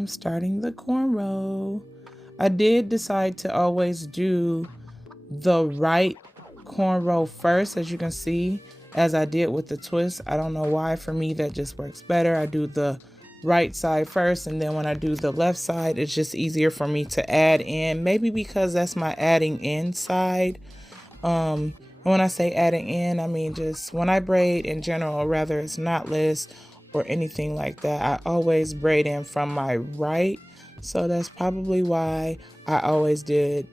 I'm starting the cornrow. I did decide to always do the right cornrow first, as you can see, as I did with the twist. I don't know why. For me, that just works better. I do the right side first, and then when I do the left side, it's just easier for me to add in. Maybe because that's my adding in side. When I say adding in, I mean just when I braid in general, rather it's knotless or anything like that, I always braid in from my right. So that's probably why I always did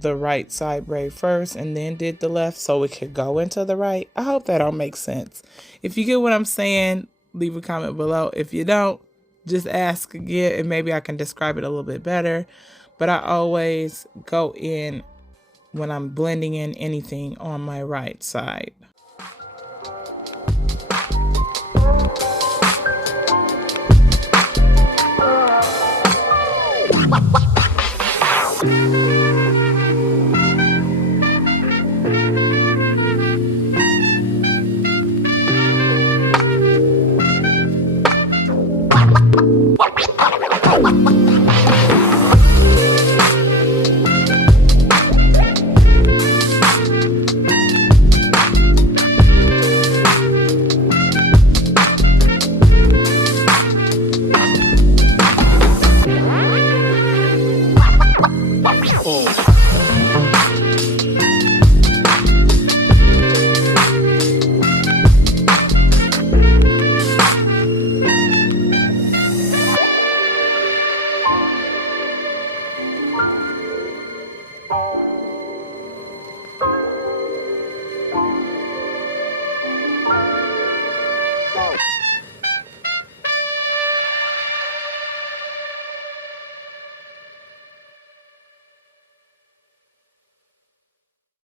the right side braid first and then did the left so it could go into the right. I hope that all makes sense. If you get what I'm saying, leave a comment below. If you don't, just ask again and maybe I can describe it a little bit better. But I always go in when I'm blending in anything on my right side.